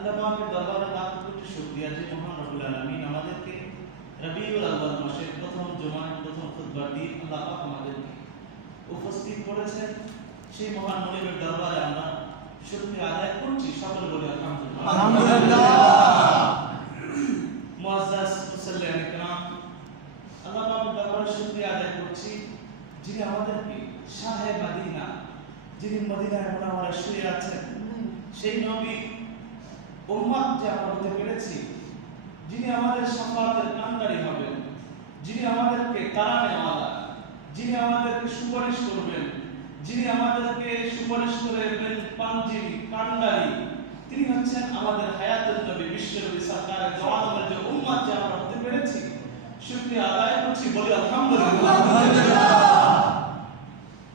আল্লাহ পাকের দরবারে লাখ কোটি শুকরিয়া যে মহান রব্বুল আলামিন আমাদেরকে রবিউল আউয়াল মাসের প্রথম জুমার প্রথম খুতবার দিন আল্লাহ পাক আমাদেরকে উপস্থিত করেছেন। সেই মহান মনিবের দরবারে আমরা শুকরিয়া আদায় করছি, সকলে বলে আলহামদুলিল্লাহ। আলহামদুলিল্লাহ। মুআজ্জাজ মুসাল্লিয়ান ইকরাম, আল্লাহ পাকের দরবারে শুকরিয়া আদায় করছি যিনি আমাদেরকে শাহে মদিনা, যিনি মদিনায় মুনাওয়ারায় শুয়ে আছেন, সেই নবী উম্মত যে আমরা হতে পেরেছি, যিনি আমাদের শাফাআতের কান্ডারি হবেন, যিনি আমাদেরকে কারামেওয়ালা, যিনি আমাদেরকে সুপারিশ করবেন, যিনি আমাদেরকে সুপারিশ করবেন পাঞ্জিরি কান্ডারি, তিনি হচ্ছেন আমাদের হায়াতুল নবী বিশ্বনবী সরকার দু আলমের যে উম্মত যে আমরা হতে পেরেছি, শুকরিয়া আদায় করছি, বলি আলহামদুলিল্লাহ।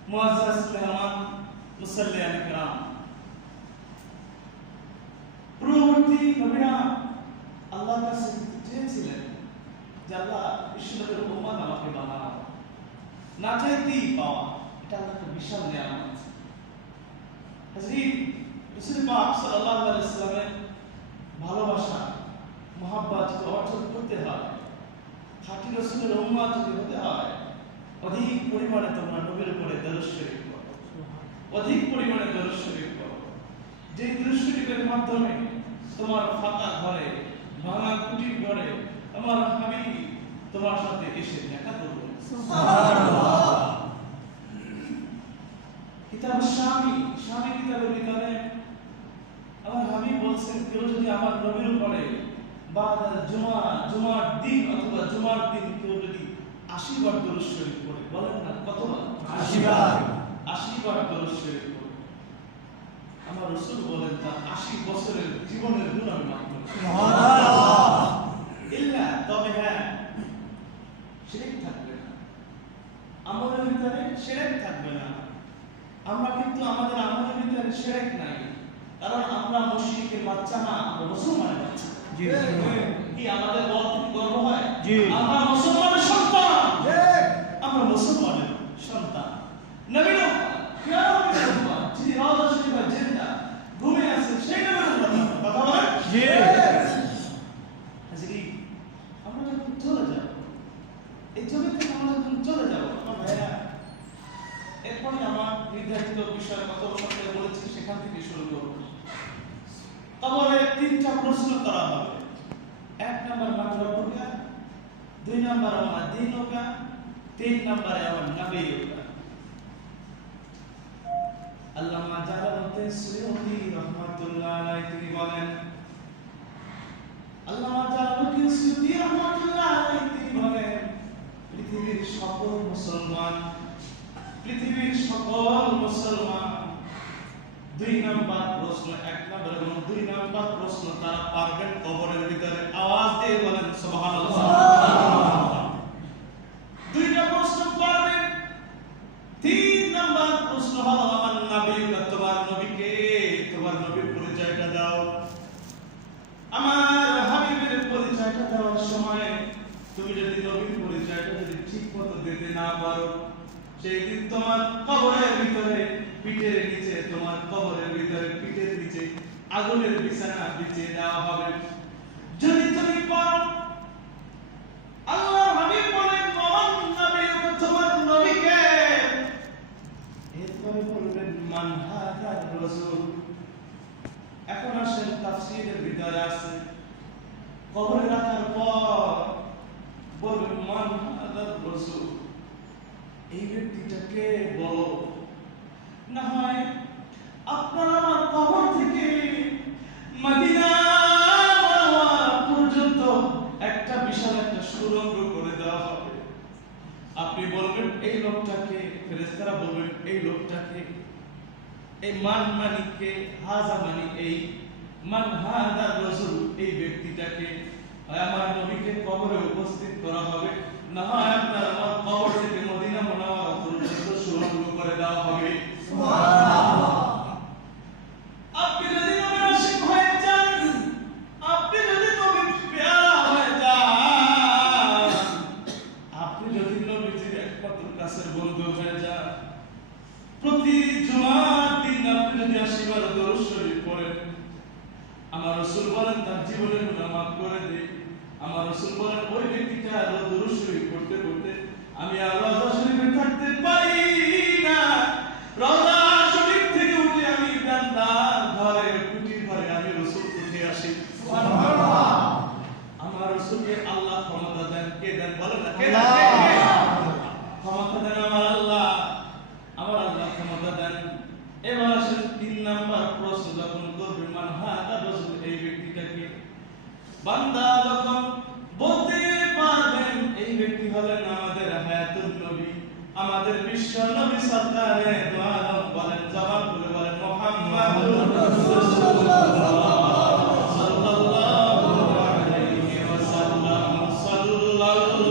মুআজ্জাজ মেহমান মুসাল্লিয়ান ইকরাম, পূর্ববর্তী নবীরা আল্লাহর কাছে চেয়েছিলেন যে আল্লাহ বিশ্বনবীর উম্মত আমাকে বানাও, না চাইতেই পাওয়া, এটা আল্লাহর বিশাল নিয়ামত। হযরত রাসূল পাক সাল্লাল্লাহু আলাইহি ওয়াসাল্লামের ভালোবাসা মহব্বত যদি অর্জন করতে হয়, খাঁটি রাসূলের উম্মত যদি হতে হয়, অধিক পরিমাণে তোমরা নবীর উপরে দরুদ শরীফ পড়ো, অধিক পরিমাণে দরুদ শরীফ পড়ো। যে দরুদ শরীফের মাধ্যমে তোমার ফাঁকা ঘরে, ভাঙা কুটির ঘরে আমার হাবিব তোমার সাথে এসে দেখা করবে। সুবহানাল্লাহ। কিতাব শামি কিতাবের ভিতরে আমার হাবিব বলছেন, কেউ যদি আমার নবীর উপরে বাদাল জুমার দিন অথবা জুমার দিন কেউ যদি 80 বার দরুদ শরীফ পড়ে, বলেন না কতবার? 80 বার দরুদ শরীফ পড়ে, আমার রাসূল বলেন তা 80 বছরের জীবনের গুনাহ আমি মাফ করে দেব। সুবহানাল্লাহ। ইল্লা, তবে হ্যাঁ, শিরক থাকবে না, আমলের ভিতরে শিরক থাকবে না। আমরা কিন্তু আমাদের আমলের ভিতরে শিরক নাই, কারণ আমরা মুশরিকের বাচ্চা না, আমরা মুসলমানের বাচ্চা। জি কি আমাদের গর্ব হয়? জি, আমরা মুসলমানের সন্তান। আমরা মুসলমানের সন্তান। নবীর যিনি রওজা শরীফের জিন্দা ঘুমে আছেন, সেই নবীর কথা বলেন। জি হাজিরি, আমরা যখন চলে যাব, এই জগৎ থেকে আমরা যখন চলে যাব, আমার ভাইরা, এরপরে আমার নির্ধারিত বিষয় কত সপ্তাহে বলেছি সেখান থেকে শুরু করব। কবরে 3টা প্রশ্ন করা হবে। 1 নম্বর মাতরুকা, 2 নম্বর আমার দিনুকা, 3 নম্বরে আমার নবীকা। আল্লামা জালালউদ্দিন সুয়ুতী রাহমাতুল্লাহ আলাইহি তিনি বলেন, আল্লামা জালালউদ্দিন সুয়ুতী রাহমাতুল্লাহ আলাইহি তিনি বলেন, পৃথিবীর সকল মুসলমান 2 নম্বর প্রশ্ন, 1 নম্বর এবং 2 নম্বর প্রশ্ন তারা পারবেন কবরের ভিতরে। আওয়াজ দিয়ে বলেন সুবহানাল্লাহ। 2টা প্রশ্ন পারবেন। 3 নম্বর প্রশ্ন হলো আমার নবীকে, তোমার নবীকে, তোমার নবীর পরিচয়টা দাও। আমার হাবিবের পরিচয়টা দেওয়ার সময় তুমি যদি নবীর পরিচয়টা যদি ঠিকমতো দিতে না পারো, সেই দিন তোমার কবরের ভিতরে পিঠের নিচে, তোমার কবরের ভিতরে পিঠের নিচে আগুনের বিছানা বিছিয়ে দেওয়া হবে। যদি তুমি পারো, আল্লাহ হাবিব বলেন মান নবীকে, তোমার নবীকে। এরপরে বলবেন মান হাযার রাসূল। এখন আসেন তাফসীরের ভিতরে আছে, কবরে রাখার পর বলবেন মান হাযার রাসূল, এই ব্যক্তিটাকে বলো। না হয় আপনার আমার কবর থেকে মদিনা পর্যন্ত একটা বিশাল একটা সুড়ঙ্গ করে দেওয়া হবে। আপনি বলবেন এই লোকটাকে, ফেরেশতারা বলবেন এই লোকটাকে, এই মান মানিকে, হাজা মানি, এই মান হাযার রাসূল, এই ব্যক্তিটাকে আমার নবীকে কবরে উপস্থিত করা হবে। না হয় আপনার আমার কবর থেকে মদিনা মুনাওয়ারা পর্যন্ত সুড়ঙ্গ করে দেওয়া হবে। সুবহানাল্লাহ। আপনি যদি নবীর আশিক হয়ে যান, আপনি যদি নবীর পেয়ারা হয়ে যান, আপনি যদি নবীজির একমাত্র কাছের বন্ধু হয়ে যান, প্রতি জুমার দিন আপনি যদি 80 বার দরুদ শরীফ পড়েন, আমার রাসূল বলেন তার জীবনের গুনাহ মাফ করে দে। আমার রাসূল বলেন ওই ব্যক্তিটা দুরূদ শরীফ পড়তে পড়তে আমি আর রওজা শরীফে থাকতে পারি না। রওজা শরীফ থেকে উঠে আমি বান্দার ঘরে কুটির ঘরে আমি রাসূল উঠে আসি। সুবহানাল্লাহ। আমার রাসূলকে আল্লাহ ক্ষমতা দেন, কে দেন বলেন না, কে দেন? ক্ষমতা দেন আমার আল্লাহ, আমার আল্লাহ ক্ষমতা দেন। এবার আসেন 3 নাম্বার প্রশ্ন যখন করবে মান হাদা রাসূল, এই ব্যক্তিটাকে বান্দা যখন বলতে পারবেন এই ব্যক্তি হলেন আমাদের হায়াতুন নবী, আমাদের বিশ্ব নবী সরকারে দু আলম, বলেন জবান করে বলেন মুহাম্মাদুর রাসূলুল্লাহ সাল্লাল্লাহু আলাইহি ওয়াসাল্লাম। সাল্লাল্লাহু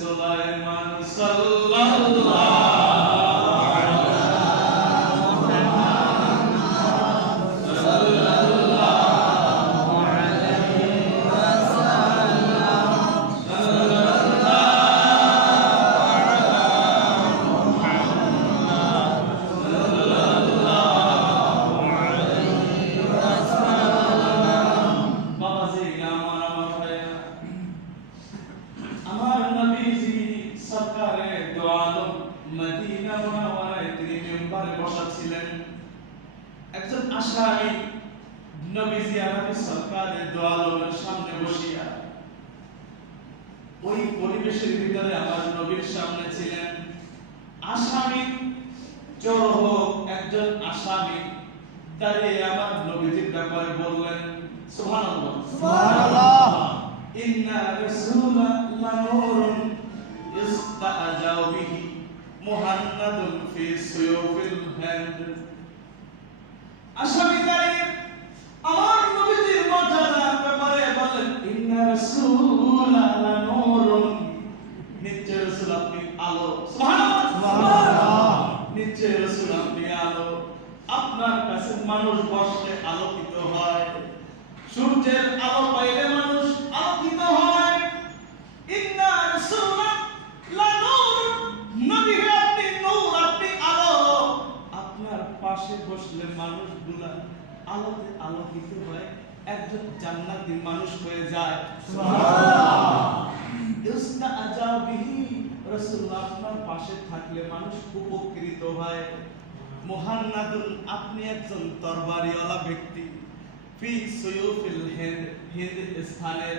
সুলাইমান সাল্লাল্লাহু একজন আশামী নবীজি আরবি সরকারের দু আলমের সামনে বসিয়া ওই পরিবেশের ভিতরে আমার নবীর সামনে ছিলেন আসামি, চোর একজন আসামি দাঁড়িয়ে আমার নবীজির ব্যাপারে বললেন সুবহানাল্লাহ সুবহানাল্লাহ ইন্না রাসূলা লানুরুন ইস্তাজাউ বিহি মুহান্নাদুন ফি সুয়ুফিল হান্দ। আসামি দাঁড়িয়ে আমার নবীজির মর্যাদার ব্যাপারে বলেন ইন্না রাসূলা লানুরুন, নিশ্চয় রাসূল আপনি আলো। সুবহানাল্লাহ সুবহানাল্লাহ, নিশ্চয় রাসূল আপনি আলো, আপনার কাছে মানুষ বসলে আলোকিত হয়, সূর্যের আলো পাইলে মানুষ আলোকিত হয়। ইন্না রাসূলা লানুরুন, নবী হে আপনি নূর, আপনি আলো, আপনার পাশে বসলে মানুষগুলা আলোতে আলোকিত হয়, একজন জান্নাতি মানুষ হয়ে যায়। সুবহানাল্লাহ। ইস্তাজাউ বিহি, রাসূলুল্লাহ আপনার পাশে থাকলে মানুষ উপকৃত হয়। মুহান্নাদুন, আপনি একজন তরবারিওয়ালা ব্যক্তি, ফি সুয়ুফিল হিন্দ, হিন্দ স্থানের।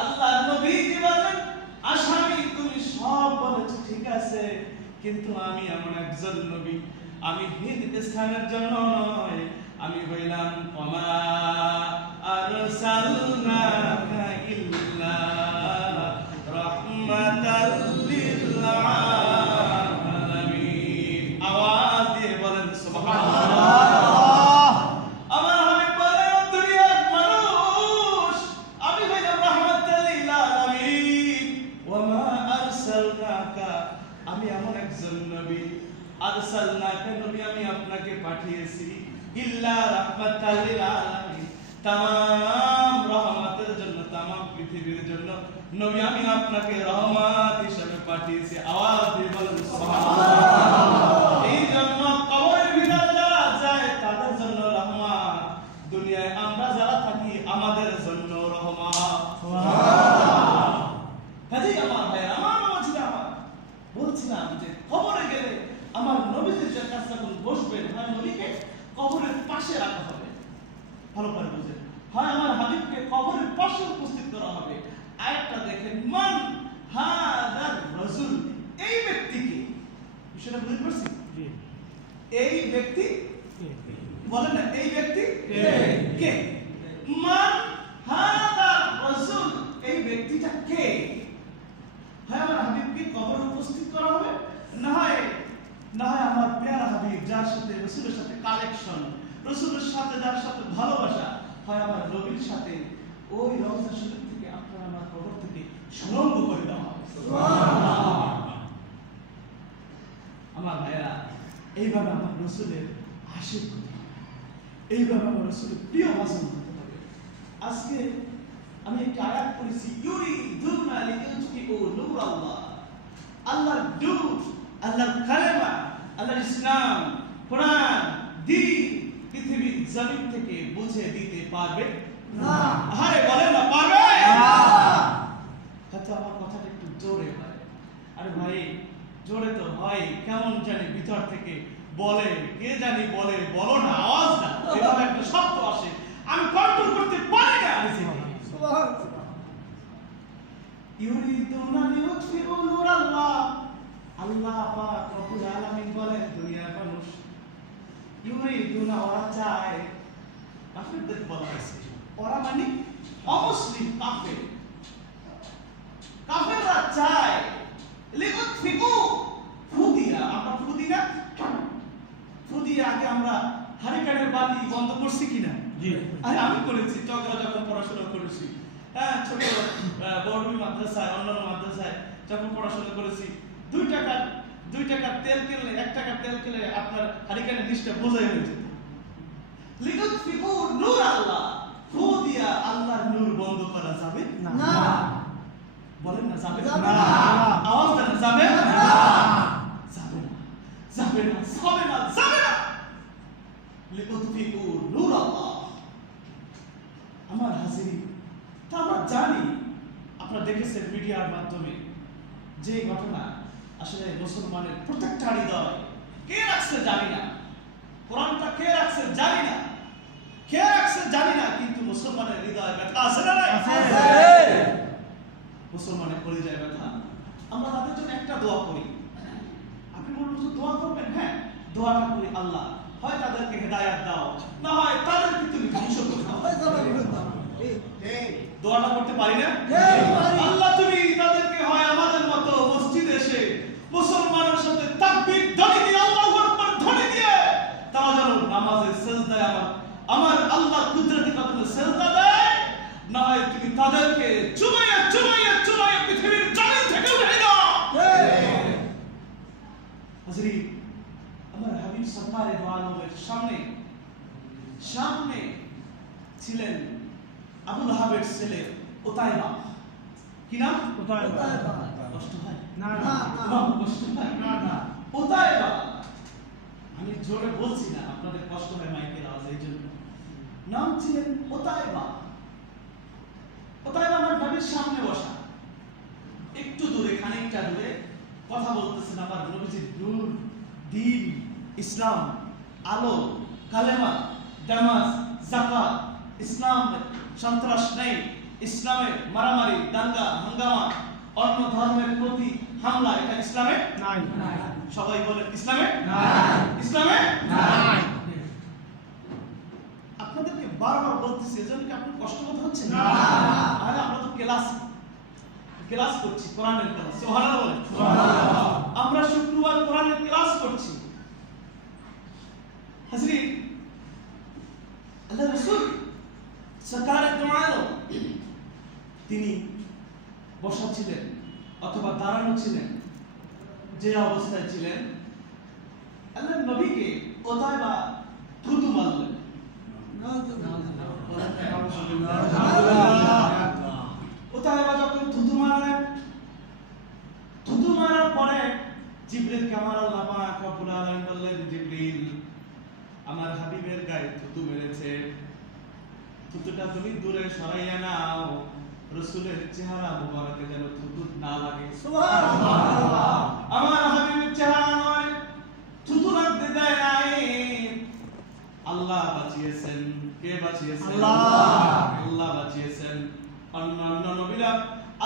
আল্লাহ নবী বলেন আসামি তুমি সব বলেছ ঠিক আছে, কিন্তু আমি এমন একজন নবী, আমি হিন্দ স্থানের জন্য নয়, আমি হইলাম ওমা আরসালনাকা ইল্লা রাহমাতাল লিল আলামিন। আওয়াজ দিয়ে বলেন সুবহানাল্লাহ। আমার হাবিব বলেন দুনিয়ার মানুষ আমি হইলাম রাহমাতাল লিল আলামিন। ওমা আরসালনাকা, আমি এমন একজন নবী, আরসালনাকা নবী আমি আপনাকে পাঠিয়েছি, ইল্লা রাহমাতাল লিল আলামিন, तमाम রহমতের জন্য, तमाम পৃথিবীর জন্য নবী আমি আপনাকে রহমত হিসেবে পাঠিয়েছি। আওয়াজ দিয়ে বলেন সুবহানাল্লাহ। এই জন্য কবরের ভিতরে যারা যায় তাদের জন্য রহমত, দুনিয়ায় আমরা যারা থাকি আমাদের জন্য রহমত। সুবহানাল্লাহ। হাজি আমার ভাই আমার মাঝে আমার বলছিলাম যে কবরে গেলে আমার নবীজির কাছে যখন বসবেন, হয় নবীকে কবরের পাশে রাখা হবে, ভালো করে বুঝেন, হয় আমার হাবিবকে কবরের পাশে উপস্থিত করা হবে। আয়াতটা দেখেন মান হাদার রাসূল, এই ব্যক্তিকে, বিষয়টা বুঝতে পারছি? এই ব্যক্তি বলেন না, এই ব্যক্তি কে? মান হাদার সাথে যার সাথে ভালোবাসা হয় আমার নবীর সাথে, ওই রওজা শরীফ থেকে আপনার আমার কবর থেকে সুরঙ্গ করে দেওয়া হবে। আমার ভাইয়েরা, এইভাবে আমার রসুলের আশিক হতে হবে, এইভাবে আমার রসুলের প্রিয় ভাষণ হতে হবে। আজকে আমি একটি আয়াত পড়েছি, ইউরিদুনা লিইউতফিউ নূরাল্লাহ, আল্লাহর নূর, আল্লাহর কালেমা, আল্লাহর ইসলাম, কোরআন, দ্বীন পৃথিবীর জমিন থেকে বুঝে দিতে পারবে না। আরে বলেন না পারবে না। হয়তো আমার কথাটা একটু জোরে হয়, আরে ভাই জোরে তো হয়, কেমন জানি ভিতর থেকে বলে, কে জানি বলে, বলো না, আওয়াজ না, এভাবে একটা শব্দ আসে, আমি কন্ট্রোল করতে পারি না। ইউরিদুনা লিইউতফিউ নূরাল্লাহ, আল্লাহ পাক রব্বুল আলামিন বলেন দুনিয়ার মানুষ, ইউরিদুনা ওরা চায়, কাফেরদের বলা হয়েছে, ওরা মানে অমুসলিম কাফের, কাফেররা চায় লিইউতফিউ, ফুদিয়া, আমরা ফুদিনা, ফুদিয়া আগে আমরা হারিকেনের বাতি বন্ধ করছি কিনা? জি, আরে আমি করেছি, চক্র যখন পড়াশোনা করেছি, হ্যাঁ ছোট বড়বি মাদ্রাসায়, অন্যান্য মাদ্রাসায় যখন পড়াশোনা করেছি, 2 টাকার তেল কিনলে 1 টাকার তেল কিনলে আপনার হারিকেনের নিচটা বোঝাই হয়ে যেত। লিইউতফিউ নূর আল্লাহ, ফু দিয়া আল্লাহর নূর বন্ধ করা যাবে না। বলেন না যাবে না, আওয়াজ দেন যাবে না, যাবে না, যাবে না, যাবে না, যাবে না। লিইউতফিউ নূর আল্লাহ। আমার হাজিরি, তা আমরা জানি, আপনারা দেখেছেন মিডিয়ার মাধ্যমে যে ঘটনা, আসলে মুসলমানের প্রত্যেকটা হৃদয় কে রাখছে জানি না, কোরআনটা কে রাখছে জানি না, কে রাখছে জানি না, কিন্তু মুসলমানের হৃদয় ব্যথা আছে না? আছে। মুসলমানের কলিজায় ব্যথা। আমরা তাদের জন্য একটা দোয়া করি। আপনি বলুন যে দোয়া করবেন, হ্যাঁ দোয়াটা করি, আল্লাহ হয় তাদেরকে হেদায়েত দাও, না হয় তাদেরকে তুমি ধ্বংস করে দাও। দোয়াটা করতে পারি না? আল্লাহ তুমি তাদেরকে হয় আমাদের মতো মসজিদে এসে মুসলমানের সাথে তাকবীর ধ্বনি দিয়ে, আল্লাহু আকবার ধ্বনি দিয়ে তারা যেন নামাজে সিজদায় আমার আল্লাহ কুদরতি কদমে সিজদা দেয়, না হয় তুমি তাদেরকে চুমাইয়া পৃথিবীর জমিন থেকে উঠিয়ে দাও। হাজরিন, আমার হাবিব সরকারে দো আলমের সামনে ছিলেন আবু লাহাবের ছেলে উতাইবা। কি নাম? উতাইবা। কষ্ট হয় না? না, কষ্ট হয় না। উতাইবা, আমি জোরে বলছি না, আপনাদের কষ্ট হয় মাইকের আওয়াজ, এই জন্য। নাম ছিলেন উতাইবা। উতাইবা আমার নবীর সামনে বসা, একটু দূরে, খানিকটা দূরে কথা বলতেছেন আমার নবীজির নূর, দ্বীন, ইসলাম, আলো, কালেমা, নামাজ, যাকাত, ইসলাম সন্ত্রাস নেই, ইসলামের মারামারি, দাঙ্গা, হাঙ্গামা, অন্য ধর্মের প্রতি হামলা, এটা ইসলামে নাই। সবাই বলেন ইসলামে নাই, ইসলামে নাই। আপনাদেরকে বারবার বলতেছি, এজন্য কি আপনার কষ্ট বোধ হচ্ছে না? আরে আমরা তো ক্লাস করছি, কোরআনের ক্লাস। সুবহানাল্লাহ বলেন। সুবহানাল্লাহ। আমরা শুক্রবার কোরআনের ক্লাস করছি। হাজরিন, আল্লাহর রাসূল সরকারে দো আলম তিনি বসা ছিলেন অথবা দাঁড়ানো ছিলেন, যে অবস্থায় ছিলেন, আল্লাহর নবীকে উতাইবা থুতু মারলেন। উতাইবা যখন থুতু মারলেন, থুতু মারার পরে জিবরিলকে আমার আল্লাহ পাক রব্বুল আলামিন বললেন, জিবরিল আমার হাবিবের গায়ে থুতু মেরেছে, থুতুটা তুমি দূরে সরাইয়া নাও, রাসূলের চেহারা মুবারকে যেন থুতু না লাগে। সুবহানাল্লাহ। আমার হাবিবের চেহারা নয়, থুতু লাগতে দেয় নাই। আল্লাহ বাঁচিয়েছেন। কে বাঁচিয়েছেন? আল্লাহ বাঁচিয়েছেন। অন্যান্য নবীরা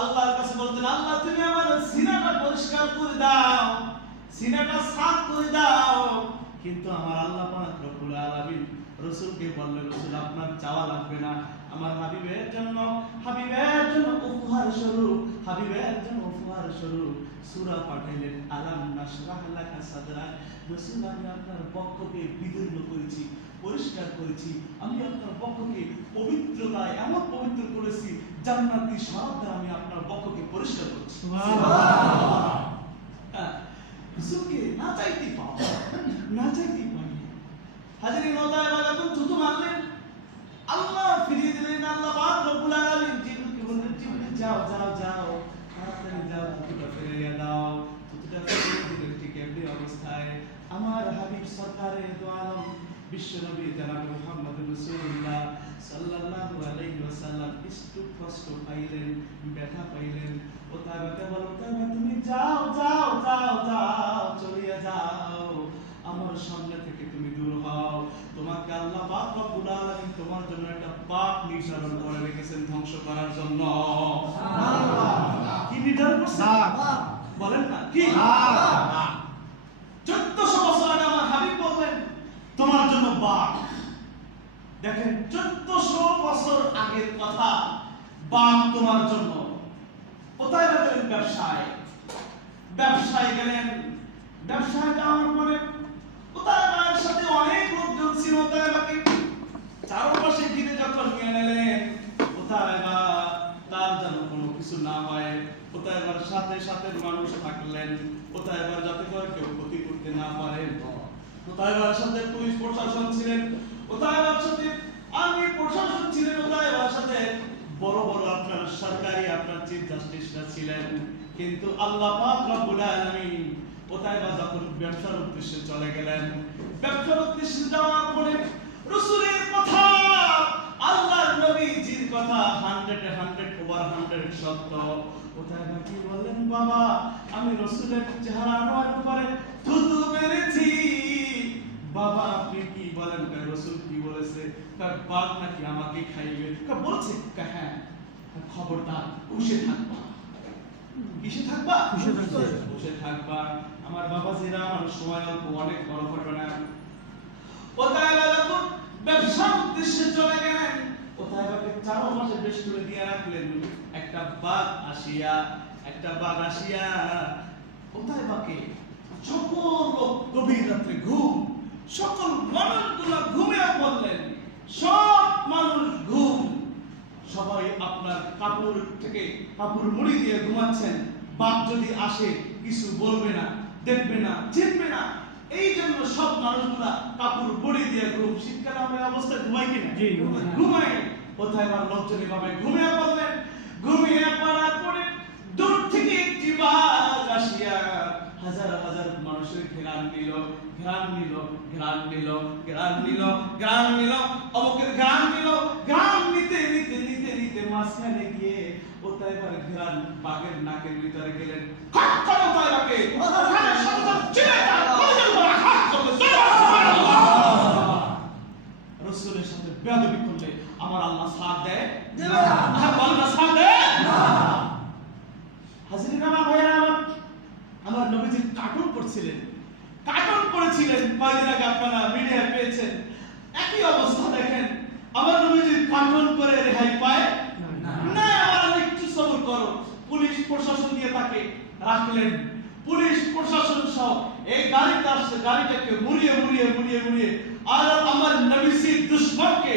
আল্লাহর কাছে বলতেন, আল্লাহ তুমি আমার সিনাটা পরিষ্কার করে দাও, সিনাটা সাফ করে দাও, কিন্তু আমার আল্লাহ পাক রব্বুল আলামিন রাসূলকে বললেন, রাসূল আপনার চাওয়া লাগবে না, আমার হাবিবের জন্য উপহার স্বরূপ সূরা পাঠাইলেন, আলাম নাশরাহ লাকা সাদরাক। রাসূল আমি আপনার বক্ষকে বিদীর্ণ করেছি, পরিষ্কার করেছি, আমি আপনার বক্ষকে পবিত্রতায় এমন পবিত্র করেছি, জান্নাতি শরাব দ্বারা আমি আপনার বক্ষকে পরিষ্কার করছি। রাসূলকে না চাইতেই পাওয়া, না চাইতেই পাই। হাজিরিন ওতায়বা যখন থুতু মারলেন, আল্লাহ ফিরিয়ে দিলেন। আল্লাহ পাক রব্বুল আলামিন জিবরিলকে বললেন, জিবরিল যাও যাও যাও, তাড়াতাড়ি যাও, থুতুটা ফিরিয়ে দাও। থুতুটা ফিরিয়ে দিলেন ঠিক এমনি অবস্থায় আমার হাবিব সরকারে দো আলম বিশ্ব নবী জনাব মুহাম্মদ রাসূলুল্লাহ সাল্লাল্লাহু আলাইহি ওয়াসাল্লাম একটু কষ্ট পাইলেন, ব্যথা পাইলেন। ওতায়বাকে বলো, ওতায়বা তুমি যাও যাও যাও যাও, চলিয়ে যাও, আমার সামনে থেকে তুমি দূর হও। তোমাকে আল্লাহ পাক রব্বুল আলামিন তোমার জন্য একটা পাক নির্ধারণ করে রেখেছেন ধ্বংস করার জন্য। সুবহানাল্লাহ। কি নির্ধারণ করছেন? বলেন না কি? 1400 বছর আগে আমার হাবিব বললেন তোমার জন্য বাঘ। দেখেন 1400 বছর আগের কথা, বাঘ তোমার জন্য। কোথায় গেলেন? ব্যবসায়। ব্যবসায় গেলেন। ব্যবসায় যাওয়ার পরে ওতায়বার সাথে অনেক লোকজন ছিল। ওতায়বাকে চারপাশে ঘিরে যখন নিয়ে নিলেন, ওতায়বা তার যেন কোনো কিছু না হয়, ওতায়বার সাথে সাথে মানুষ থাকলেন, ওতায়বার যাতে করে কেউ ক্ষতি করতে না পারে। ওতায়বার সাথে পুলিশ প্রশাসন ছিলেন, ওতায়বার সাথে আর্মি প্রশাসন ছিলেন, ওতায়বার সাথে বড় বড় আপনার সরকারি আপনার চিফ জাস্টিসরা ছিলেন। কিন্তু আল্লাহ পাক রব্বুল আলামিন ওতায়বা যখন ব্যবসার উদ্দেশ্যে চলে গেলেন, ব্যবসার উদ্দেশ্যে যাওয়ার পরে রাসূলের কথা, আল্লাহর নবীজির কথা 100 ওভার 100 সত্য। ওতায়বা কি বললেন? বাবা, আমি রাসূলের চেহারা আনোয়ার উপরে থুতু মেরেছি। বাবা আপনি কি বলেন? রাসূল কি বলেছে? বাঘ নাকি আমাকে খাইবে? বলছে হ্যাঁ। খবরদার, বসে থাকবা। কিসে থাকবা? বসে থাকবা। আমার বাবাজিরা, আমার সময় অল্প, অনেক বড় ঘটনা। ওতায়বা যখন ব্যবসার উদ্দেশ্যে চলে গেলেন, ওতায়বাকে 4 মাসে বেশ করে দিয়ে রাখলেন। একটা বাঘ আসিয়া ওতায়বাকে সকল লোক গভীর রাত্রে ঘুম, সকল মানুষগুলো ঘুমিয়ে পড়লেন, সব মানুষ ঘুম, সবাই আপনার কাপড় থেকে কাপড় মুড়ি দিয়ে ঘুমাচ্ছেন। বাঘ যদি আসে কিছু বলবে না, দেখবে না, চিনবে না, এই জন্য সব মানুষগুলা কাপড় মুড়ি দিয়ে ঘুম। শীতকালে আমরা অবস্থায় ঘুমাই কিনা? ঘুমাই। ওতায়বার লোকজন এভাবে ঘুমিয়ে পড়লেন। ঘুমিয়ে পড়ার পরে দূর থেকে একটি বাঘ আসিয়া হাজার হাজার মানুষের ঘ্রাণ নিল, ঘ্রাণ নিল, ঘ্রাণ নিল, ঘ্রাণ নিল, ঘ্রাণ নিল, অমুকের ঘ্রাণ নিল। ঘ্রাণ নিতে নিতে নিতে নিতে মাঝখানে গিয়ে ওতায়বার ঘ্রাণ বাঘের নাকের ভিতরে গেলেন। হাত করো ওতায়বাকে, ওখানে শতজন চিলে তার কলিজার উপরে হাত করবে। সুবহানাল্লাহ। রাসূলের সাথে বেয়াদবি করলে আমার আল্লাহ সাথ দেয়? দেবে না। আল্লাহ সাথ দেয় না। হাজিরিন আমার ভাইরা, আমার নবীজি কার্টুন করছিলেন, কার্টুন করেছিলেন। কয়েকদিন আগে আপনারা মিডিয়ায় পেয়েছেন। একই অবস্থা দেখেন, আমার নবীজি কার্টুন করে রেহাই পায় না। আমার একটু সবর করো। পুলিশ প্রশাসন দিয়ে তাকে রাখলেন। পুলিশ প্রশাসন সহ এই গাড়িতে আসছে, গাড়িটাকে মুড়িয়ে মুড়িয়ে মুড়িয়ে মুড়িয়ে আর আমার নবীজির দুশমনকে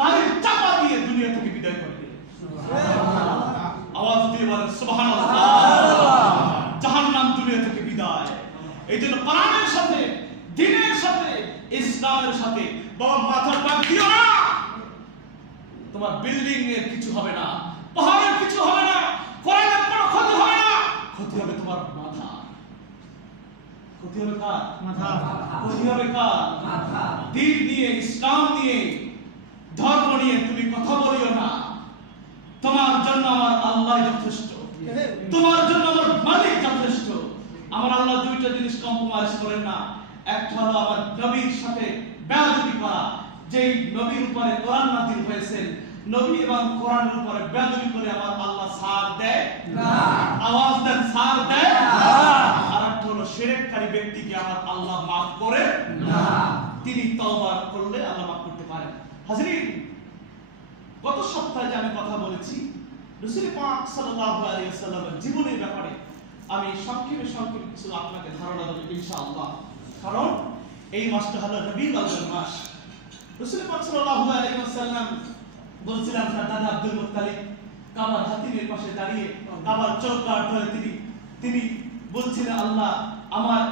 গাড়ির চাপা দিয়ে দুনিয়া থেকে বিদায় করে দিলেন। সুবহানাল্লাহ। আওয়াজ দিয়ে বলেন সুবহানাল্লাহ। জাহান্নাম দুনিয়া থেকে বিদায়। এই জন্য কোরআনের সাথে, দ্বীনের সাথে, ইসলামের সাথে বাবা মাথা টাক দিও না। তোমার বিল্ডিং এর কিছু হবে না, পাহাড়ের কিছু হবে না, কোরআনের কোনো ক্ষতি হবে না। ক্ষতি হবে তোমার মাথা। ক্ষতি হবে কার? মাথা। ক্ষতি হবে কার? মাথা। দ্বীন নিয়ে, ইসলাম নিয়ে, ধর্ম নিয়ে তুমি কথা বলিও না। তোমার জন্য আমার আল্লাহ যথেষ্ট, তোমার জন্য আমার মালিক যথেষ্ট। আমার আল্লাহ দুইটা জিনিস কম্প্রোমাইজ করেন না। একটা হলো আমার নবীর সাথে বেয়াদবি করা, যেই নবীর উপরে কোরআন নাযিল হয়েছে, নবী এবং কোরআনের উপরে বেয়াদবি করে আমার আল্লাহ সাথ দেয় না। আওয়াজ দেন, সাথ দেয় না। আর একটা হলো শিরককারী ব্যক্তিকে আমার আল্লাহ মাফ করে না। তিনি তওবা করলে আল্লাহ মাফ করতে পারেন। হাজিরিন, গত সপ্তাহে যে আমি কথা বলেছি রাসূল পাক সাল্লাল্লাহু আলাইহি ওয়াসাল্লামের জীবনের ব্যাপারে, আমি সংক্ষেপে কিছু আপনাকে ধারণা দেব ইনশাআল্লাহ। কারণ এই মাসটা হলো রবিউল আউয়াল মাস। রাসূল পাক সাল্লাল্লাহু আলাইহি ওয়াসাল্লাম বলছিলেন তার দাদা আব্দুল মুত্তালিব কাবার হাতিমের পাশে দাঁড়িয়ে কাবার চৌকাঠ ধরে তিনি বলছিলেন, আল্লাহ আমার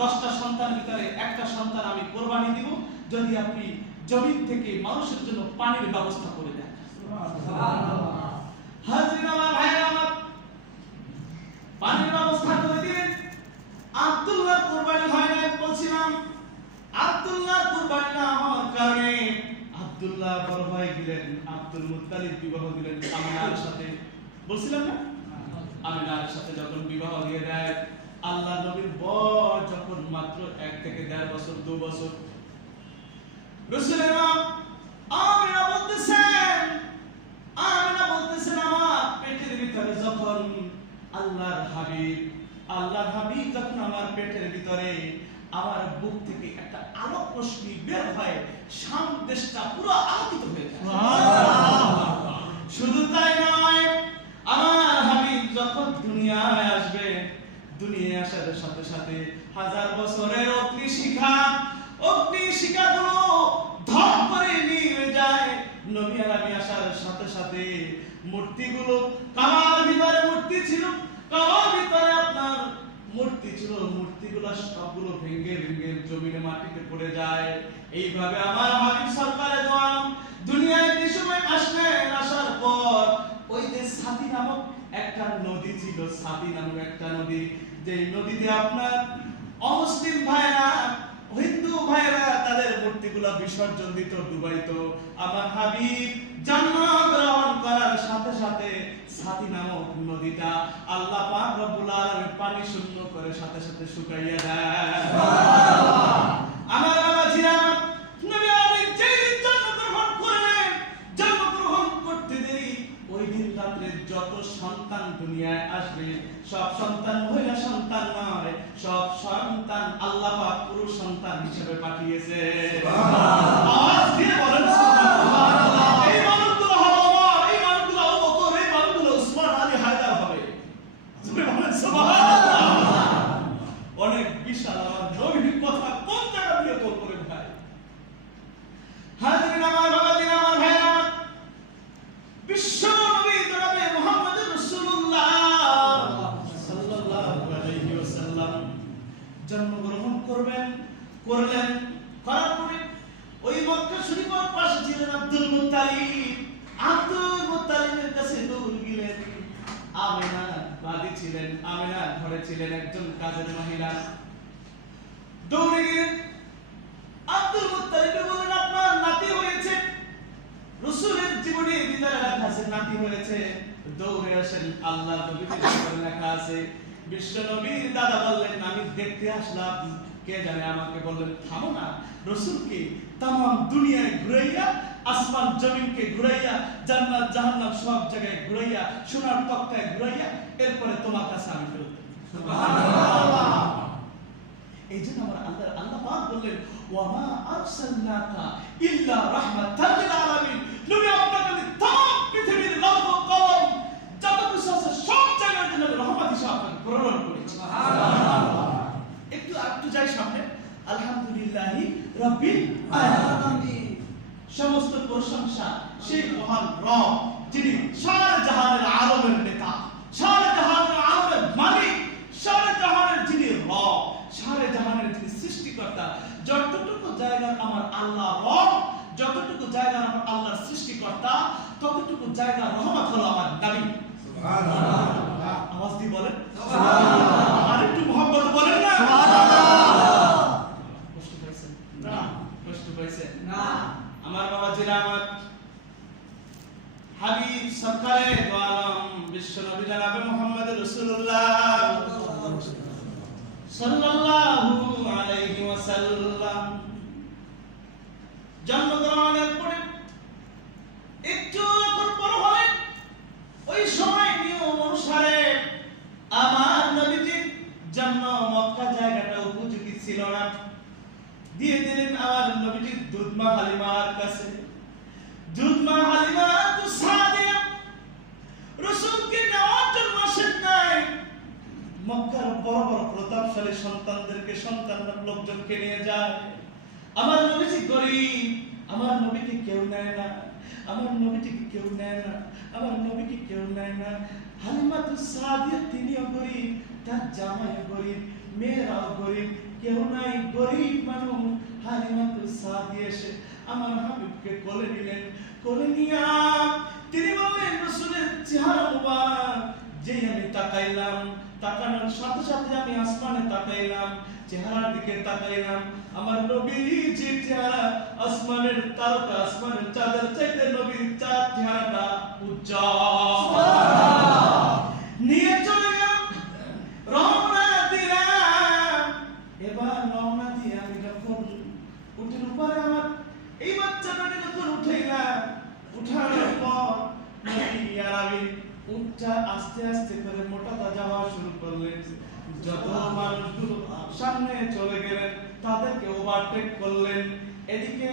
10টা সন্তানের ভিতরে একটা সন্তান আমি কোরবানি দিব যদি আপনি জমিন থেকে মানুষের জন্য পানির ব্যবস্থা করে দেন। সুবহানাল্লাহ। হাজরিন আমার ভাইরা আমার, পানির ব্যবস্থা করে দিলেন। আব্দুল্লাহ কোরবানি হয় না বলছিলাম, আব্দুল্লাহ কোরবানি না হওয়ার কারণে আব্দুল্লাহ বড় হয়ে গেলেন, আব্দুল মুত্তালিব বিবাহ দিলেন আমিনার সাথে। বলছিলাম না, আমিনার সাথে যখন বিবাহ দিয়ে দেয়, আল্লাহ নবীর বয়স যখন মাত্র 1 থেকে 1.5 বছর 2 বছর, রাসূলের মা আমিনা বলতেছেন আমার পেটের ভিতরে যখন আল্লাহর হাবিব যখন আমার পেটের ভিতরে, আমার বুক থেকে একটা আলোক রশ্মি বের হয়, শাম দেশটা পুরো আলোকিত হয়ে যায়। শুধু তাই নয়, আমার হাবিব যখন দুনিয়ায় আসবে, দুনিয়ায় আসার সাথে সাথে 1000 বছরের অগ্নিশিখাগুলো ধপ করে নিয়ে যায়। নবী আর আমি আসার সাথে সাথে মূর্তিগুলো, কাবার ভিতরে মূর্তি ছিল, কাবার ভিতরে আপনার মূর্তি ছিল, মূর্তিগুলো সবগুলো ভেঙে ভেঙে জমিনে মাটিতে পড়ে যায়। এইভাবে আমার হাবিব সরকারে দো আলম দুনিয়ায় যে সময় আসলেন, আসার পর ওই যে সাথী নামক একটা নদী ছিল, সাথী নামক একটা নদী, যে নদীতে আপনার অমুসলিম ভাইরা, হিন্দু ভাইরা তাদের মূর্তিগুলো বিসর্জন দিত, ডুবাইতো। আমার হাবিব জন্মগ্রহণ করার সাথে সাথে সাথী নামক নদীটা আল্লাহ পাক রব্বুল আলামিন পানি শূন্য করে সাথে সাথে শুকাইয়া দেয়। আমার বাবাজিরা, নবী আলাইহিস যেদিন জন্মগ্রহণ করলেন, জন্মগ্রহণ করতে দেরি ওই দিন রাতে যত সন্তান দুনিয়ায় আসবে, সব সন্তান মহিলা সন্তান নয়, সব সন্তান আল্লাহ পাক পুরুষ সন্তান হিসেবে পাঠিয়েছে। সুবহানাল্লাহ। আওয়াজ দিয়ে বলেন সুবহানাল্লাহ। এই মানুষগুলো হবে ওমর, এই মানুষগুলো আবু বকর, এই মানুষগুলো উসমান, আলী, হায়দার হবে। বলেন সুবহানাল্লাহ। অনেক বিশাল আমার নবীর কথা কোন জায়গা দিয়ে বলবেন ভাই? হাজরিন আমার বাবাজিরা, আমার ভাইরা, বিশ্ব নবী জনাবে মুহাম্মদ রাসূলুল্লাহ সাল্লাল্লাহু আলাইহি ওয়াসাল্লাম জন্মগ্রহণ করলেন। করার পরে ওই মক্কা শরীফের পাশে ছিলেন আব্দুল মুত্তালিবের কাছে দৌড় গেলেন। আমিনা বাদী ছিলেন, আমিনা ঘরে ছিলেন একজন কাজের মহিলা। দৌড়ে গেলেন, আব্দুল মুত্তালিব বললেন, আপনার নাতি হয়েছে, রাসূলের জীবনের ভিতরে লেখা আছে নাতি হয়েছে। দৌড়ে আসেন, আল্লাহর নবীর জীবনে লেখা আছে। বিশ্ব নবীর দাদা বললেন, আমি দেখতে আসলাম, কে জানে আমাকে বললেন থামো না, রাসূলকে तमाम দুনিয়ায় ঘুরাইয়া, আসমান জমিনকে ঘুরাইয়া, জান্নাত জাহান্নাম সব জায়গায় ঘুরাইয়া, সোনার তক্তায় ঘুরাইয়া, এরপরে তোমার কাছে আমি ফেরত দেব। সুবহানাল্লাহ। এইজন্য আমার আল্লাহ পাক বললেন, ওয়া মা আরসালনাকা ইল্লা রাহমাতাল লিল আলামিন, নবী আপনাকে আমি तमाम পৃথিবীর লৌহ কলম যত কিছু আছে সব জায়গার জন্য রহমত হিসেবে প্রেরণ করেছি। সুবহানাল্লাহ। একটু যাই সামনে। আলহামদুলিল্লাহি রাব্বিল আলামিন, সমস্ত প্রশংসা সেই মহান রব যিনি সারা জাহানের আলমের নেতা, সারা জাহানের আলমের মালিক, সারা জাহানের যিনি রব, সারা জাহানের যিনি সৃষ্টিকর্তা। যতটুকু জায়গা আমার আল্লাহ রব, যতটুকু জায়গা আমার আল্লাহর সৃষ্টিকর্তা, ততটুকু জায়গা রহমত হলো আমার নবী। সুবহানাল্লাহ। আওয়াজ দিয়ে বলেন সুবহানাল্লাহ। আর একটু মুহাব্বত বলেন না সুবহানাল্লাহ। কষ্ট পাইছেন না? কষ্ট পাইছেন না? আমার বাবাজিরা, আমার হাবিব সরকারে দো আলম বিশ্ব নবী জনাবে মুহাম্মদ রাসূলুল্লাহ সাল্লাল্লাহু আলাইহি ওয়াসাল্লাম জন্মগ্রহণের পরে একটু যখন বড় হলেন, ওই সময় নিয়ম অনুসারে আমার নবীজির জন্ম মক্কা জায়গাটা উপযোগী ছিল না, দিয়ে দিলেন আমার নবীজির দুধমা হালিমার কাছে। দুধমা হালিমা তো সাদিয়া রাসূলকে নেওয়ার জন্য আসেন নাই, মক্কার বড় বড় প্রতাপশালী সন্তানদেরকে, সন্তান লোকজনকে নিয়ে যায়। আমার নবীজি গরিব, আমার নবীকে কেউ নেয় না, আমার নবীটিকে কেউ নেয় না, আমার নবীকে কেউ নেয় না। হালিমাতুস সাদিয়া তিনিও গরিব, তার জামাইও গরিব, মেয়েরাও গরিব, কেউ নাই, গরিব মানুষ। হালিমাতুস সাদিয়া এসে আমার হাবিবকে কোলে নিলেন, কোলে নিয়া তিনি বললেন, রাসূলের চেহারা মুবারক যেই আমি তাকাইলাম, তাকানোর সাথে সাথে আমি আসমানে তাকাইলাম, চেহারার দিকে তাকাইলাম, আমার নবীজির চেহারা আসমানের তারকা, আসমানের চাঁদের চাইতে নবীর চেহারাটা উজ্জ্বল। নিয়ে চলে গেলাম, রওনা দিলাম। এবার রওনা দিয়ে আমি যখন উঠের উপরে আমার এই বাচ্চাটাকে যখন উঠাইলাম, উঠানোর পর নবী আর আমি উঠটা আস্তে আস্তে করে মোটাতা যাওয়া শুরু করলেন। যত মানুষগুলো সামনে চলে গেলেন তাদেরকে ওভারটেক করলেন। এদিকে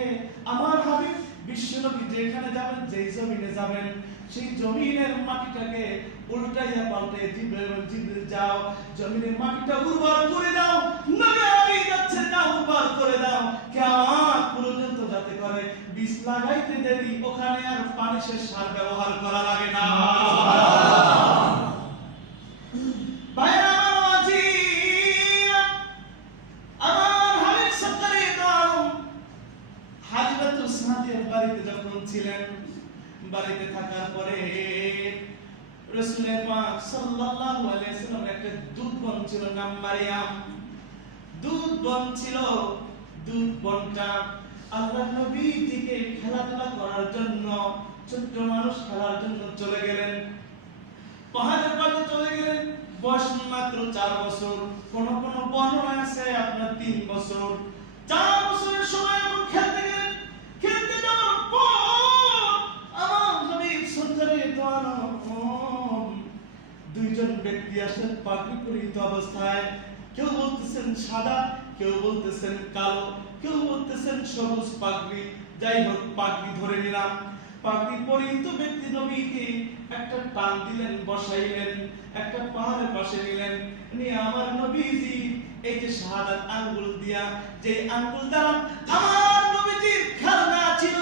আমার হাবিব বিশ্বনবী যেখানে যাবেন, যেই জমিনে যাবেন, সেই জমিনের মাটিটাকে উল্টাইয়া পাল্টাইয়া জিবরিল যাও, জমিনের মাটিটা উর্বর করে দাও, নবী আমি যাচ্ছে না, উর্বর করে দাও, কিয়ামত পর্যন্ত যাতে করে বীজ লাগাইতে দেরি, ওখানে আর পানিশের সার ব্যবহার করা লাগে না। বাড়িতে থাকার পরে রাসূলের পাক সাল্লাল্লাহু আলাইহি ওয়াসাল্লাম একটা দুধ বোন ছিল, নাম মারিয়াম। দুধ বোন ছিল, দুধ বোনটা আল্লাহর নবীজিকে খেলাধুলা করার জন্য, ছোট্ট মানুষ খেলার জন্য চলে গেলেন, পাহাড়ের পাশে চলে গেলেন। বয়স মাত্র 4 বছর, কোন কোন বর্ণনা আছে আপনার 3 বছর। 4 বছরের সময় এখন খেলতে গেলেন। খেলতে যাওয়ার পর আমার হাবিব সরকারে দোয়ানো দুইজন ব্যক্তি আসেন পাগড়ি পরিহিত অবস্থায়। কেউ বলতেছেন সাদা, কেউ বলতেছেন কালো, কেউ বলতেছেন সবুজ পাগড়ি। যাই হোক, পাগড়ি ধরে নিলাম। পাগড়ি পরিহিত ব্যক্তি নবীকে একটা টান দিলেন, বসাইলেন, একটা পাহাড়ের পাশে নিলেন, নিয়ে আমার নবীজি এই যে শাহাদাত আঙ্গুল দিয়া, যে আঙ্গুল দ্বারা আমার নবীজির খেলনা ছিল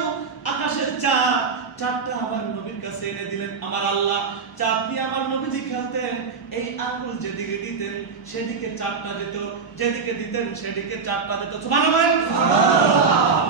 আকাশের চাঁদ, চাঁদটা আমার নবীর কাছে এনে দিলেন। আমার আল্লাহ চাঁদ দিয়ে আমার নবীজি খেলতেন, এই আঙ্গুল যেদিকে দিতেন সেদিকে চাঁদটা যেত, যেদিকে দিতেন সেদিকে চাঁদটা যেত। সুবহানাল্লাহ।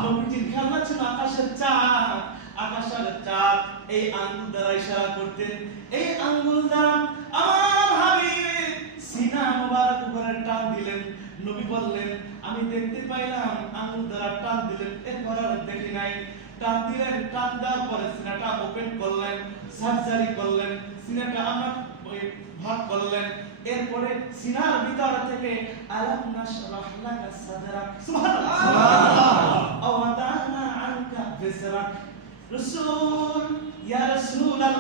নবীজির খেলনা ছিল আকাশের চাঁদ, আকাশের চাঁদ এই আঙ্গুল দ্বারা ইশারা করতেন। এই আঙ্গুল দ্বারা আমার হাবিব সিনা মুবারক উপরে টান দিলেন। নবী বললেন, আমি দেখতে পাইলাম আঙ্গুল দ্বারা টান দিলেন, এরপর আর দেখি নাই। টান দিলেন, টান দেওয়ার পরে সিনাটা ওপেন করলেন, সার্জারি করলেন, সিনাটা আমার ভাগ করলেন। এরপরে সিনার ভিতর থেকে আলাম নাশরাহ লাকা সাদরাক, সুবহানাল্লাহ, আও ওয়াদানা আনকা বিসরাক। রাসূল, ইয়া রাসূলুল্লাহ,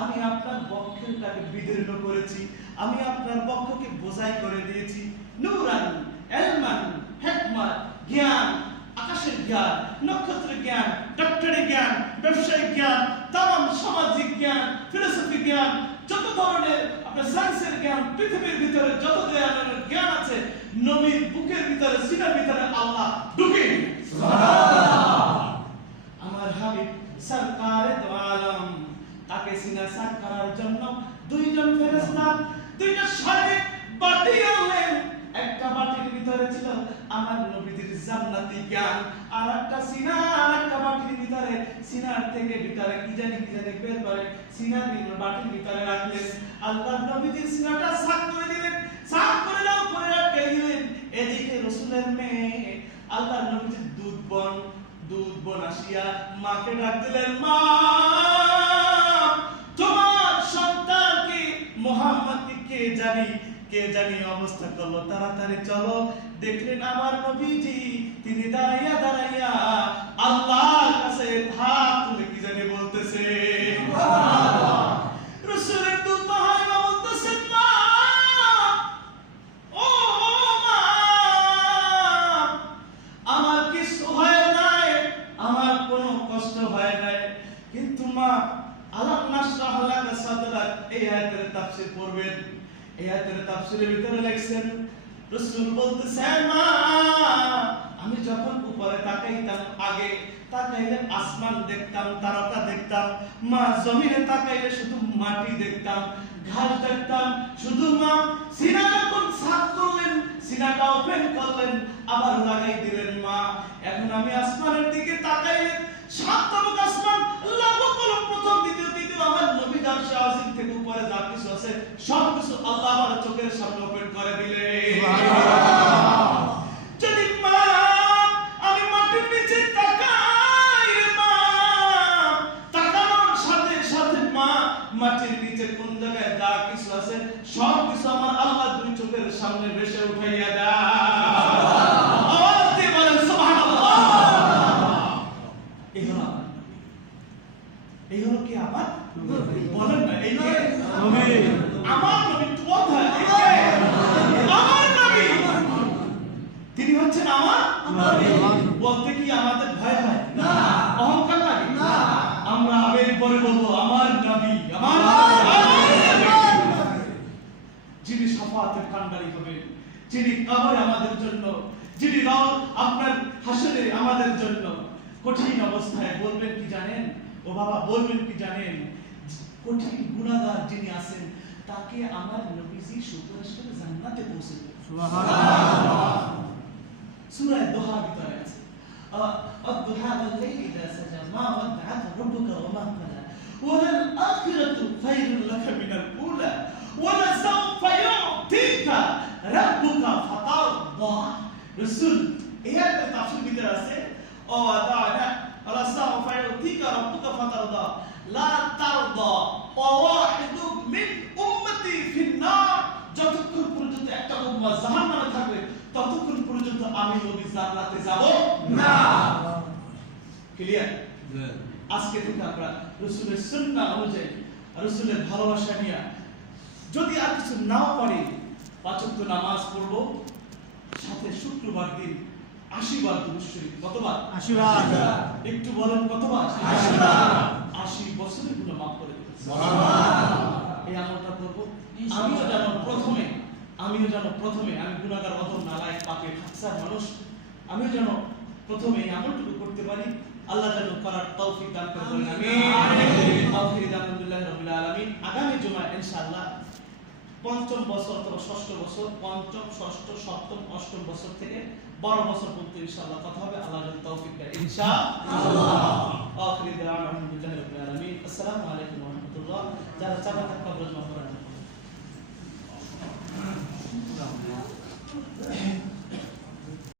আমি আপনার বক্ষটাকে বিদীর্ণ করেছি, আমি আপনার বক্ষকে বোঝাই করে দিয়েছি। নূরান, ইলমান, হিকমত, জ্ঞান, আকাশের জ্ঞান, নক্ষত্রের জ্ঞান, ডক্টরি জ্ঞান, ব্যবসায়িক জ্ঞান, তামাম সামাজিক জ্ঞান, ফিলোসফি জ্ঞান, যত ধরনের আপনার সায়েন্সের জ্ঞান, পৃথিবীর ভিতরে যত ধরনের জ্ঞান আছে, নবীর বুকের ভিতরে, সিনার ভিতরে আল্লাহ ঢুকে। সুবহানাল্লাহ। আমার হাবিব সরকারে দো আলম, তাকে সিনা সাফ করার জন্য দুইজন ফেরেশতা দুইটা শারীরিক বাটি আনলেন। একটা বাটির ভিতরে ছিল আমার নবীজির জান্নাতি জ্ঞান, আর একটা সিনা, আর একটা বাটির ভিতরে, সিনার থেকে ভিতরে কি জানি বের করে সিনার বাটির ভিতরে রাখলেন। আল্লাহর নবীজির সিনাটা সাফ করে দিলেন, সাফ করে দাও করে রাখতে দিলেন। এদিকে রাসূলের মেয়ে আল্লাহর নবীজির দুধ বোন আসিয়া মাকে ডাক দিলেন, মা তোমার সন্তানকে মুহাম্মদকে কে জানি অবস্থা করলো, তাড়াতাড়ি চলো। দেখলেন আমার নবীজি তিনি দাঁড়াইয়া আল্লাহর কাছে হাত তুলে কি জানি বলতেছে। রাসূলের দুধ বাহাইবা বলতেছেন, মা ও মা, আমার কিছু হয় নাই, আমার কোনো কষ্ট হয় নাই, কিন্তু মা আলাম নাশরাহ লাকা সাদরাক এই আয়াতের তাফসীর পড়বেন। এই আয়াতের তাফসীরের ভিতরে লেখছেন রাসূল বলতেছেন, মা আমি যখন উপরে তাকাইতাম, আগে তাকাইলে আসমান দেখতাম, তারকা দেখতাম, মা জমিনে তাকাইলে শুধু মাটি দেখতাম, ঘাস দেখতাম, শুধু মা সিনা যখন সাফ করলেন, সিনাটা ওপেন করলেন, আবার লাগাই দিলেন মা। এখন আমি আসমানের দিকে তাকাইলে সাততম আসমান, লাখো কলম, প্রথম দ্বিতীয় তৃতীয়, আমার নবী আরশে আজিম থেকে উপরে যা কিছু আছে সব কিছু আল্লাহ আমার চোখের সামনে ওপেন করে দিলে। যদি মা আমি মাটির নিচে তাকাই রে মা, তাকানোর সাথে সাথে মা মাটির নিচে কোন জায়গায় যা কিছু আছে সব কিছু আমার আল্লাহ দুই চোখের সামনে ভেসে উঠাইয়া দেয়। আওয়াজ দিয়ে বলেন সুবহানাল্লাহ। এই হলো আমার নবী, এই হলো কি আমার নবী? বলেন না এই কে নবী? আমার নবী কোথায়? এই কে? আমার নবী। তিনি হচ্ছেন আমার নবী। বলতে কি আমাদের ভয় হয়? না। অহংকার লাগে? না। আমরা আবেগ করে বলবো আমার নবী, আমার নবী। যিনি শাফাআতের কান্ডারি হবেন, যিনি কবরে আমাদের জন্য, যিনি আপনার হাসরে আমাদের জন্য কঠিন অবস্থায় বলবেন কি জানেন? ও বাবা বলবেন কি জানেন? কঠিন গুনাহগার যিনি আছেন তাকে আমার নবীজি সুপারিশ করে জান্নাতে পৌঁছে দেবেন। সুবহানাল্লাহ। সূরা দোহা ভিতরে আছে, আদ-দুহা ওয়াল-লাইলি ইযা সাজা মা ওয়াদআকা রাব্বুকা ওয়া মা ক্বালা ওয়ালাল আখিরাতু খায়রুল লাকা মিনাল উলা ওয়ালা সাওফা ইউতিকা রাব্বুকা ফাতারদা। রাসূল এই আয়াতের তাফসীর ভিতরে আছে, ও আদানা ওয়ালা সাওফা ইউতিকা রাব্বুকা ফাতারদা লা তারদা ওয়াহিদু মিন উম্মতি ফিন-নার। যতক্ষণ পর্যন্ত একটা উম্মাহ জাহান্নামে থাকবে ততক্ষণ পর্যন্ত আমি নবী জান্নাতে যাব না। ক্লিয়ার? আজকে থেকে আমরা রাসূলের সুন্নাহ অনুযায়ী, রাসূলের ভালোবাসা নিয়ে যদি আর কিছু নাও পারি, ৫ ওয়াক্ত নামাজ পড়ব, সাথে শুক্রবার দিন ৮০ বার দুরূদ শরীফ। কতবার? ৮০ বার। একটু বলেন কতবার? ৮০ বার। ৮০ বছরের গুনাহ মাফ করে দেবেন। সুবহানাল্লাহ। এই আমলটা করব। আমিও যেন প্রথমে আমি গুনাহগার, অদম, নালায়েক, পাপী, খাচ্ছার মানুষ, আমিও যেন প্রথমে এই আমলটুকু করতে পারি। আল্লাহ যেন করার তৌফিক দান করে বলেন আমিন। আলহামদুলিল্লাহি রাব্বিল আলামিন। আগামী জুমা ইনশাআল্লাহ পঞ্চম বছর অথবা ষষ্ঠ বছর, পঞ্চম, ষষ্ঠ, সপ্তম, অষ্টম বছর থেকে 12 বছর পর্যন্ত ইনশাআল্লাহ কথা হবে। আল্লাহ যেন তৌফিক দেয় ইনশাআল্লাহ। আখিরি দাওয়ানা আলহামদুলিল্লাহি রাব্বিল আলামিন। আসসালামু আলাইকুম ওয়া রাহমাতুল্লাহ। যারা চাপা থাকা প্রশ্ন করেন।